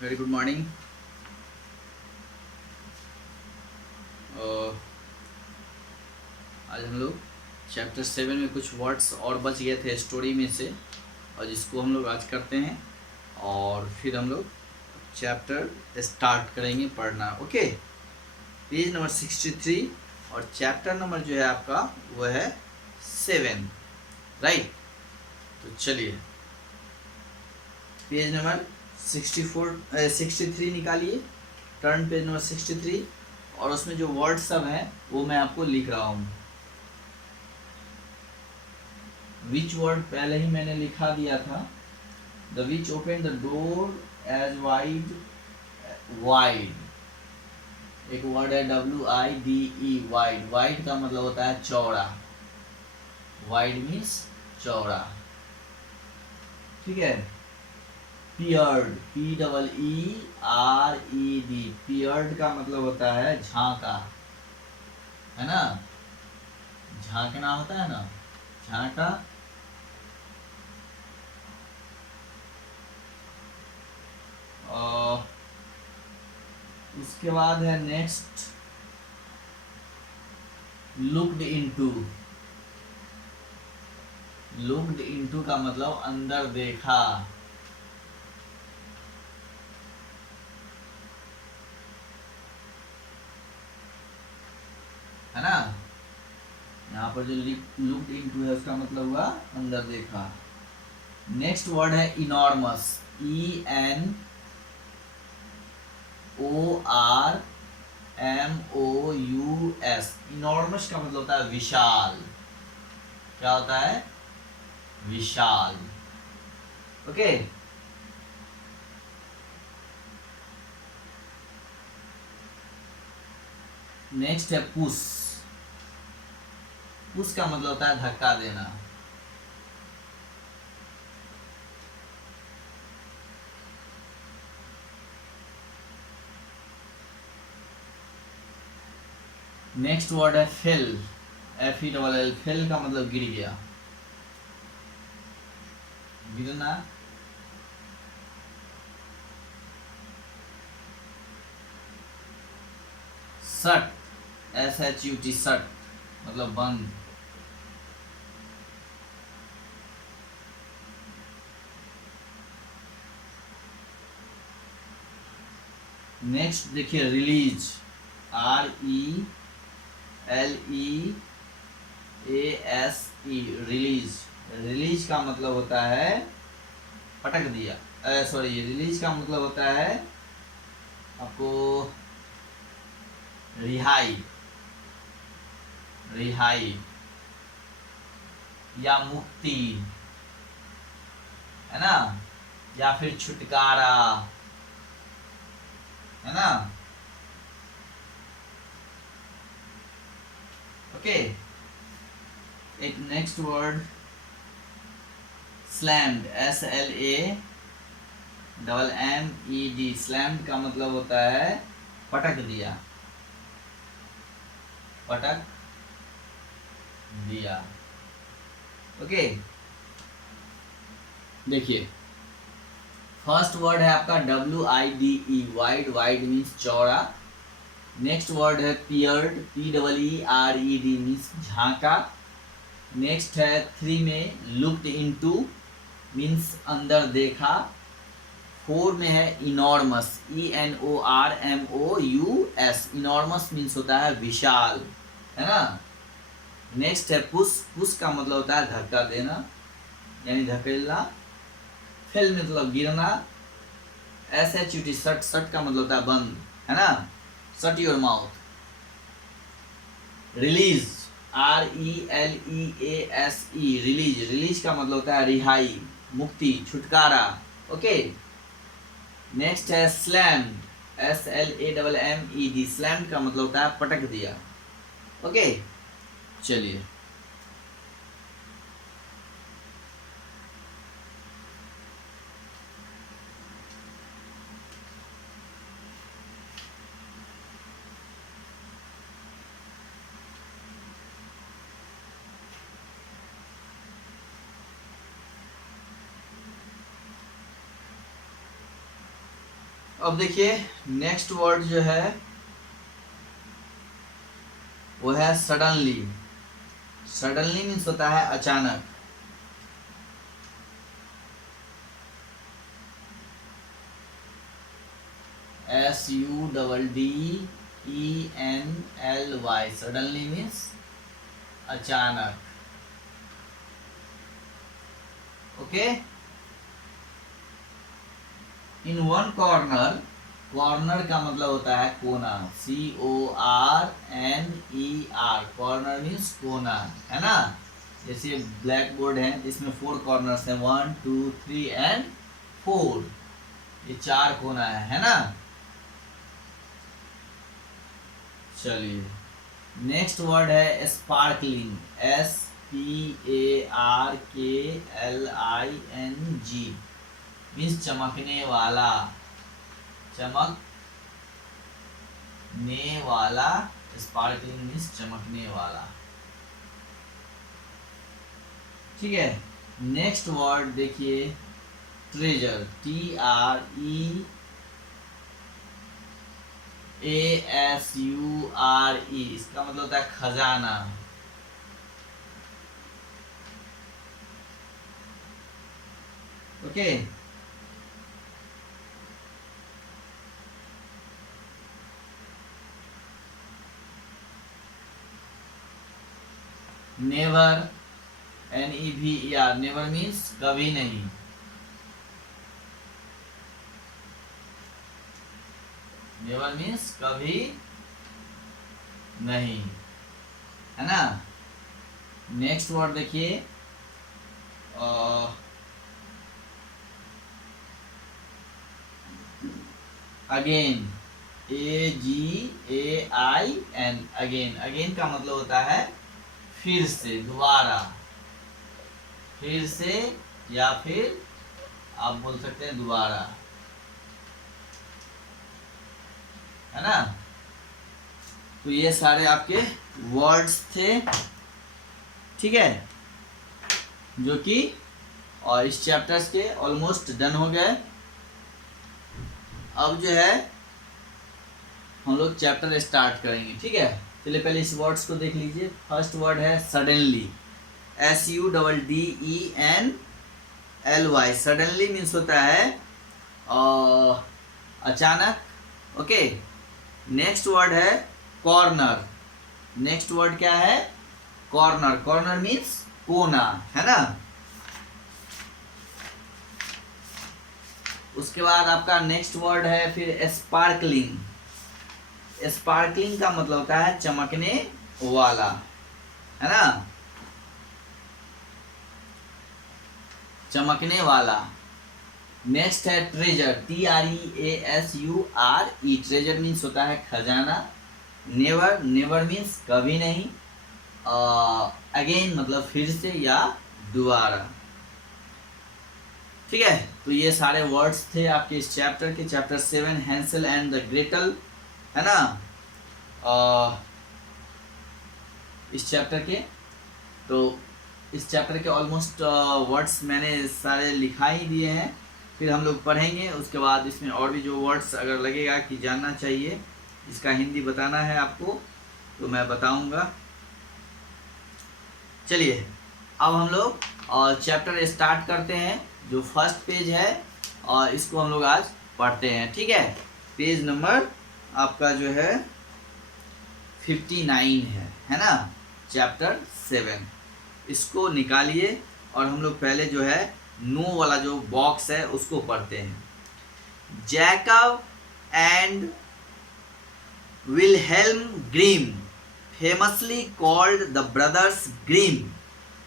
Very good morning. आज हम लोग चैप्टर 7 में कुछ वर्ड्स और बच गए थे स्टोरी में से, और जिसको हम लोग आज करते हैं और फिर हम लोग चैप्टर स्टार्ट करेंगे पढ़ना। ओके, पेज नंबर 63 और चैप्टर नंबर जो है आपका वो है 7, राइट। तो चलिए पेज नंबर 63 निकालिए, टर्न पेज नंबर 63, और उसमें जो वर्ड सब हैं वो मैं आपको लिख रहा हूँ। विच वर्ड पहले ही मैंने लिखा दिया था। The which open the door as wide, wide एक वर्ड है WIDE, वाइड। वाइड का मतलब होता है चौड़ा, वाइड मीन्स चौड़ा, ठीक है। पियर्ड, PEERED, पियर्ड का मतलब होता है झांका, है ना, झांकना होता है ना, झांका। और उसके बाद है next looked into. Looked into का मतलब अंदर देखा, है ना। यहाँ पर जो लुक्ड इनटू है उसका मतलब हुआ अंदर देखा। नेक्स्ट वर्ड है इनॉर्मस, ENORMOUS। इनॉर्मस का मतलब होता है विशाल। क्या होता है? विशाल। ओके, नेक्स्ट है पुश। पुश का मतलब होता है धक्का देना। नेक्स्ट वर्ड है फेल, FELL। फेल का मतलब गिर गया, गिरना। शट, SHUT, शट मतलब बंद। नेक्स्ट देखिए रिलीज, RELEASE, रिलीज। रिलीज का मतलब होता है पटक दिया, सॉरी, रिलीज का मतलब होता है आपको रिहाई, रिहाई या मुक्ति, है ना, या फिर छुटकारा, है ना। ओके, एक next word slammed, SLAMMED। Slammed का मतलब होता है पटक दिया, पटक दिया। ओके, देखिए फर्स्ट वर्ड है आपका WIDE, वाइड। वाइड मीन्स चौड़ा। नेक्स्ट वर्ड है पियर्ड, PEERED मीन्स झांका। नेक्स्ट है 3 में लुक्ड इनटू मीन्स अंदर देखा। 4 में है इनॉर्मस, ENORMOUS। इनॉर्मस मीन्स होता है विशाल, है ना। नेक्स्ट है पुश, पुश का मतलब होता है धक्का देना यानी धकेलना। फेल मतलब गिरना। SHUT, शट, शट का मतलब होता है बंद, है ना, shut your mouth. Release, RELEASE, release. Release का मतलब होता है रिहाई, मुक्ति, छुटकारा। ओके, नेक्स्ट है स्लैम, SLAMMED। स्लैम का मतलब होता है पटक दिया। ओके, चलिए अब देखिए नेक्स्ट वर्ड जो है वो है सडनली। सडनली मीन्स होता है अचानक। SUDDENLY सडनली मीन्स अचानक। Okay. In one corner, corner का मतलब होता है कोना, CORNER। कॉर्नर मीन्स कोना, है ना। जैसे ब्लैक बोर्ड है जिसमें 4 कॉर्नर्स हैं, 1 2 3 एंड 4, ये 4 कोना है ना। चलिए नेक्स्ट वर्ड है स्पार्कलिंग। SPARKLING मीन्स चमकने वाला, चमकने वाला। स्पार्कलिंग मीन्स चमकने वाला। ठीक है। नेक्स्ट वर्ड देखिए ट्रेजर, TREASURE। इसका मतलब होता है खजाना। Okay. Never, NEVER, never means कभी नहीं। नेवर मीन्स कभी नहीं, है ना। नेक्स्ट वर्ड देखिए अगेन, AGAIN, अगेन। अगेन का मतलब होता है फिर से, दोबारा, फिर से, या फिर आप बोल सकते हैं दोबारा, है ना। तो ये सारे आपके वर्ड्स थे, ठीक है, जो कि और इस चैप्टर्स के ऑलमोस्ट डन हो गए। अब जो है हम लोग चैप्टर स्टार्ट करेंगे, ठीक है। चलिए पहले इस वर्ड्स को देख लीजिए। फर्स्ट वर्ड है सडनली, SUDDENLY। सडनली मीन्स होता है अचानक। ओके। नेक्स्ट वर्ड है कॉर्नर। नेक्स्ट वर्ड क्या है? कॉर्नर। कॉर्नर मीन्स कोना, है ना। उसके बाद आपका नेक्स्ट वर्ड है फिर स्पार्कलिंग। स्पार्कलिंग का मतलब होता है चमकने वाला, है ना, चमकने वाला। नेक्स्ट है ट्रेजर, TREASURE। ट्रेजर मीन्स होता है खजाना। नेवर, नेवर मीन्स कभी नहीं। अगेन मतलब फिर से या दोबारा, ठीक है। तो ये सारे वर्ड्स थे आपके इस चैप्टर के, चैप्टर 7 हैंसेल एंड द ग्रेटल, है ना, इस चैप्टर के। तो इस चैप्टर के ऑलमोस्ट वर्ड्स मैंने सारे लिखा ही दिए हैं, फिर हम लोग पढ़ेंगे। उसके बाद इसमें और भी जो वर्ड्स अगर लगेगा कि जानना चाहिए, इसका हिंदी बताना है आपको, तो मैं बताऊंगा। चलिए अब हम लोग चैप्टर स्टार्ट करते हैं। जो फर्स्ट पेज है और इसको हम लोग आज पढ़ते हैं, ठीक है। पेज नंबर आपका जो है 59 है ना, चैप्टर 7। इसको निकालिए और हम लोग पहले जो है नो वाला जो बॉक्स है उसको पढ़ते हैं। Jacob and Wilhelm Grimm, famously called the brothers Grimm,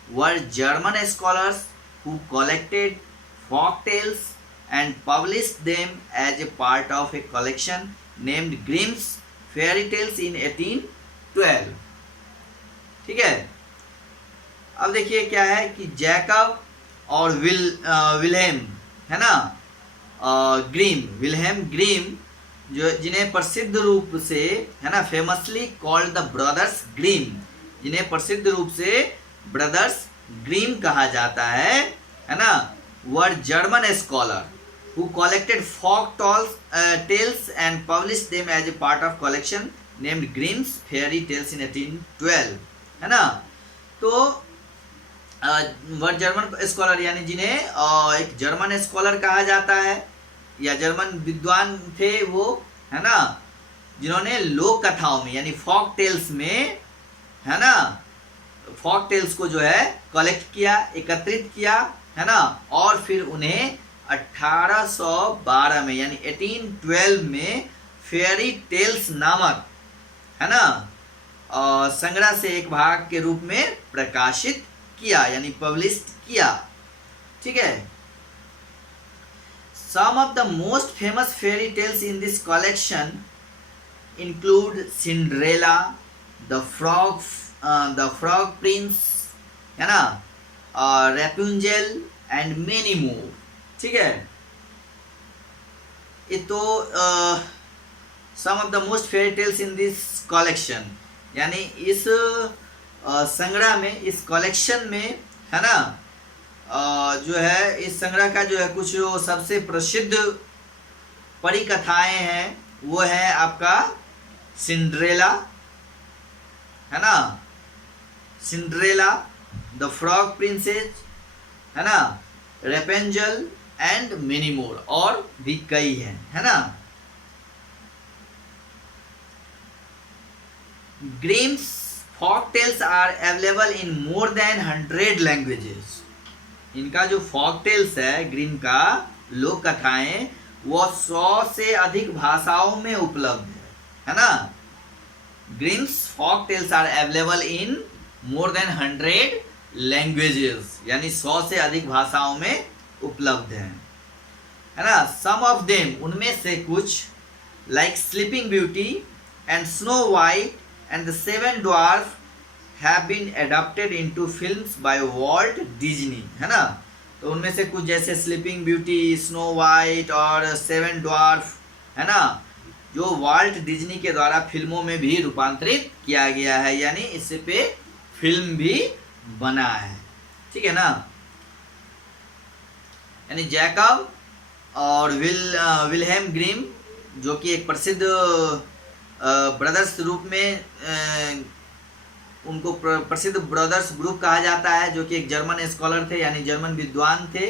were German scholars who collected folk tales and published them as a part of a collection named Grimm's Fairy Tales in 1812। ठीक है। अब देखिए क्या है कि जैकब और Wilhelm, है ना, विल्हेम ग्रीम, जो जिन्हें प्रसिद्ध रूप से, है ना, famously called the brothers Grimm, जिन्हें प्रसिद्ध रूप से ब्रदर्स ग्रीम कहा जाता है ना, were German scholar, who collected folk tales and published them as a part of collection named Grimm's Fairy Tales in 1812, है ना। तो वर्ड जर्मन स्कॉलर यानी जिन्हें एक जर्मन स्कॉलर कहा जाता है या जर्मन विद्वान थे वो, है ना, जिन्होंने लोक कथाओं में यानी फॉक टेल्स में, है ना, फॉक टेल्स को जो है कलेक्ट किया, एकत्रित किया, है ना, और फिर उन्हें 1812 में यानी 1812 में फेयरी टेल्स नामक, है ना, संग्रह से एक भाग के रूप में प्रकाशित किया यानी पब्लिश किया। ठीक है। Some of the most famous fairy tales in this collection include Cinderella, the frog prince, है ना, रेपुंजेल एंड मेनी मोर। ठीक है। ये तो some of the most fairy tales in this collection यानी इस संग्रह में, इस कलेक्शन में, है ना, जो है इस संग्रह का जो है कुछ जो सबसे प्रसिद्ध परी कथाएं हैं वो है आपका सिंड्रेला, है ना, सिंड्रेला, द फ्रॉग प्रिंसेस, है ना, रेपेंजल एंड मेनी मोर, और भी कई हैं, है ना। Grimes folk tales are available in more than 100 languages। इनका जो folk tales है ग्रिम का लोक कथाएं वो 100 से अधिक भाषाओं में उपलब्ध है ना। Grimes folk tales are available in more than 100 languages यानी 100 से अधिक भाषाओं में उपलब्ध है ना। सम ऑफ देम उनमें से कुछ like sleeping Beauty and snow white and the seven dwarf have been adapted into films by Walt Disney, है ना। तो उनमें से कुछ जैसे स्लीपिंग ब्यूटी, स्नो वाइट और सेवन ड्वार्फ, है ना, जो वाल्ट डिज्नी के द्वारा फिल्मों में भी रूपांतरित किया गया है यानी इससे पे फिल्म भी बना है। ठीक है ना। यानी जैकब और विल्हेम ग्रिम जो कि एक प्रसिद्ध ब्रदर्स रूप में उनको प्रसिद्ध ब्रदर्स ग्रुप कहा जाता है, जो कि एक जर्मन स्कॉलर थे यानी जर्मन विद्वान थे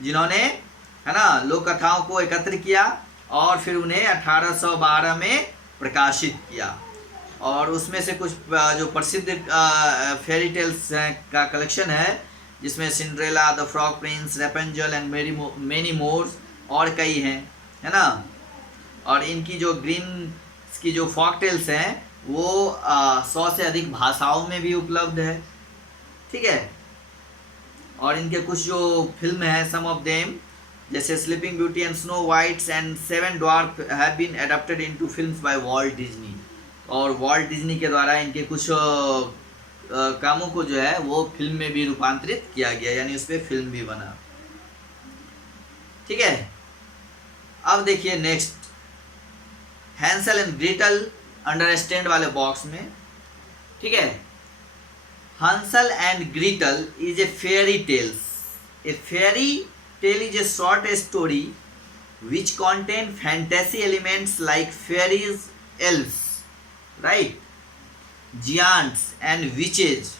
जिन्होंने, है ना, लोक कथाओं को एकत्र किया और फिर उन्हें 1812 में प्रकाशित किया। और उसमें से कुछ जो प्रसिद्ध फेरी टेल्स का कलेक्शन है जिसमें Cinderella, the frog prince, Rapunzel and many mores और कई हैं, है ना। और इनकी जो ग्रीन की जो फॉक टेल्स हैं वो 100 से अधिक भाषाओं में भी उपलब्ध है। ठीक है। और इनके कुछ जो फिल्म है सम ऑफ देम जैसे Sleeping Beauty and Snow Whites and Seven Dwarf have been adapted into films by Walt Disney. और वॉल्ट डिज्नी के द्वारा इनके कुछ कामों को जो है वो फिल्म में भी रूपांतरित किया गया यानी उस पर फिल्म भी बना। ठीक है। अब देखिए next Hansel and Gretel understand वाले बॉक्स में। ठीक है। Hansel and Gretel is a fairy tales. A fairy tale is a short story which contain fantasy elements like fairies, elves, right, giants and witches.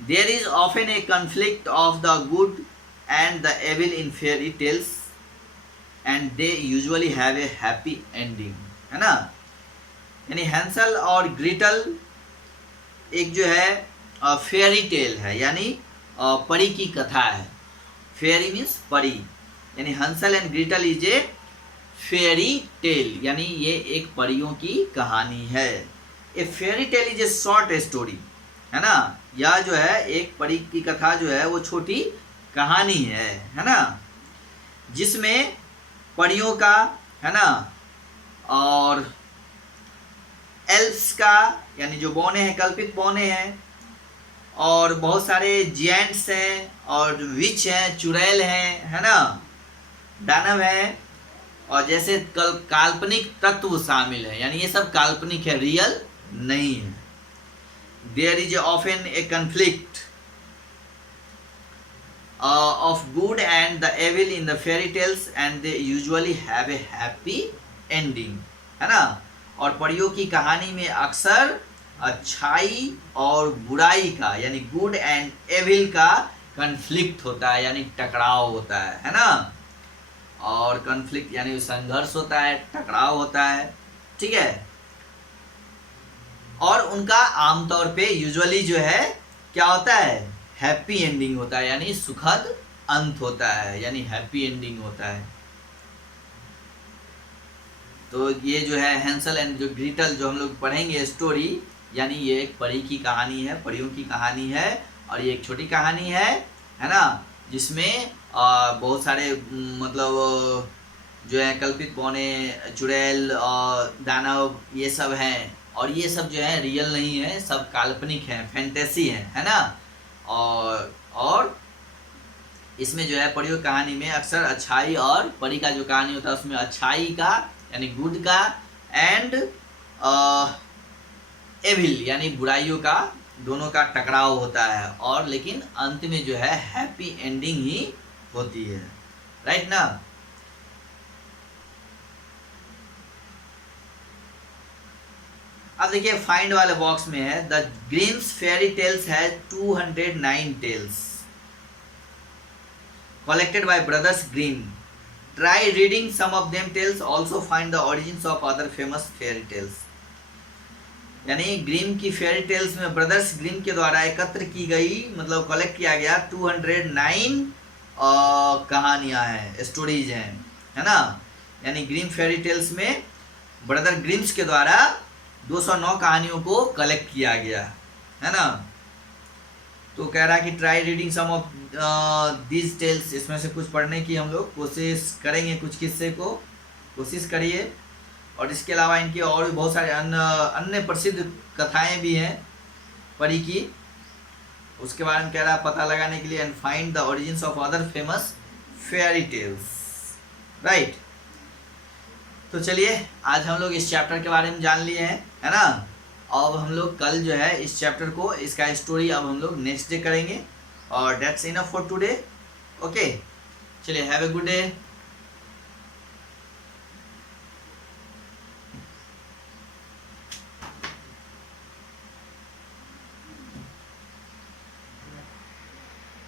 There is often a conflict of the good and the evil in fairy tales and they usually have a happy ending, है ना। यानी Hansel और Gretel एक जो है fairy tale है यानी परी की कथा है। फेयरी मीन्स परी यानी Hansel and Gretel is a fairy tale यानी ये एक परियों की कहानी है। A fairy tale is a short story, है ना। यह जो है एक परी की कथा जो है वो छोटी कहानी है ना, जिसमें परियों का, है ना, और एल्फ्स का यानी जो बौने हैं, कल्पित बौने हैं, और बहुत सारे जिएंट्स हैं और विच हैं, चुड़ैल हैं, है ना, दानव हैं, और जैसे काल्पनिक तत्व शामिल है यानी ये सब काल्पनिक है, रियल नहीं है। There is often a conflict of good and the evil in the fairy tales and they usually have a happy ending, है ना। और परियों की कहानी में अक्सर अच्छाई और बुराई का यानी गुड एंड एविल का कन्फ्लिक्ट होता है, यानी टकराव होता है ना। और कन्फ्लिक्ट यानी संघर्ष होता है, टकराव होता है, ठीक है। और उनका आमतौर पे यूजुअली जो है क्या होता है, हैप्पी एंडिंग होता है, यानी सुखद अंत होता है, यानी हैप्पी एंडिंग होता है। तो ये जो है हैंसल एंड जो ग्रीटल जो हम लोग पढ़ेंगे स्टोरी, यानी ये एक परी की कहानी है, परियों की कहानी है, और ये एक छोटी कहानी है ना, जिसमें बहुत सारे मतलब जो है कल्पित पौने, चुड़ैल और दानव ये सब हैं, और ये सब जो है रियल नहीं है, सब काल्पनिक है, फैंटेसी है ना। और इसमें जो है परियों कहानी में अक्सर अच्छाई और परी का जो कहानी होता है उसमें अच्छाई का यानी गुड का एंड एविल यानी बुराइयों का, दोनों का टकराव होता है, और लेकिन अंत में जो है हैप्पी एंडिंग ही होती है, राइट ना। अब देखिए फाइंड वाले बॉक्स में है the Grimm's fairy tales has 209 tales collected by brothers Grimm. Try reading some of them tales. Also find the origins of other famous fairy tales. यानी ग्रीम की फेयरी टेल्स में brothers grim के द्वारा एकत्र की गई मतलब कलेक्ट किया गया 209 कहानियां हैं, स्टोरीज हैं, है ना। यानी ग्रीम फेयरी टेल्स में ब्रदर ग्रीम्स के द्वारा 209 कहानियों को कलेक्ट किया गया, है ना। तो कह रहा है कि try reading some of these tales, इसमें से कुछ पढ़ने की हम लोग कोशिश करेंगे, कुछ किस्से को कोशिश करिए। और इसके अलावा इनकी और भी बहुत सारे अन्य प्रसिद्ध कथाएं भी हैं परी की, उसके बारे में कह रहा है पता लगाने के लिए and find the origins of other famous fairy tales, right. तो चलिए आज हम लोग इस चैप्टर के बारे में जान लिए हैं, है ना। अब हम लोग कल जो है इस चैप्टर को, इसका स्टोरी अब हम लोग नेक्स्ट डे करेंगे, और dates enough for today. Okay, चलिए हैव ए गुड डे।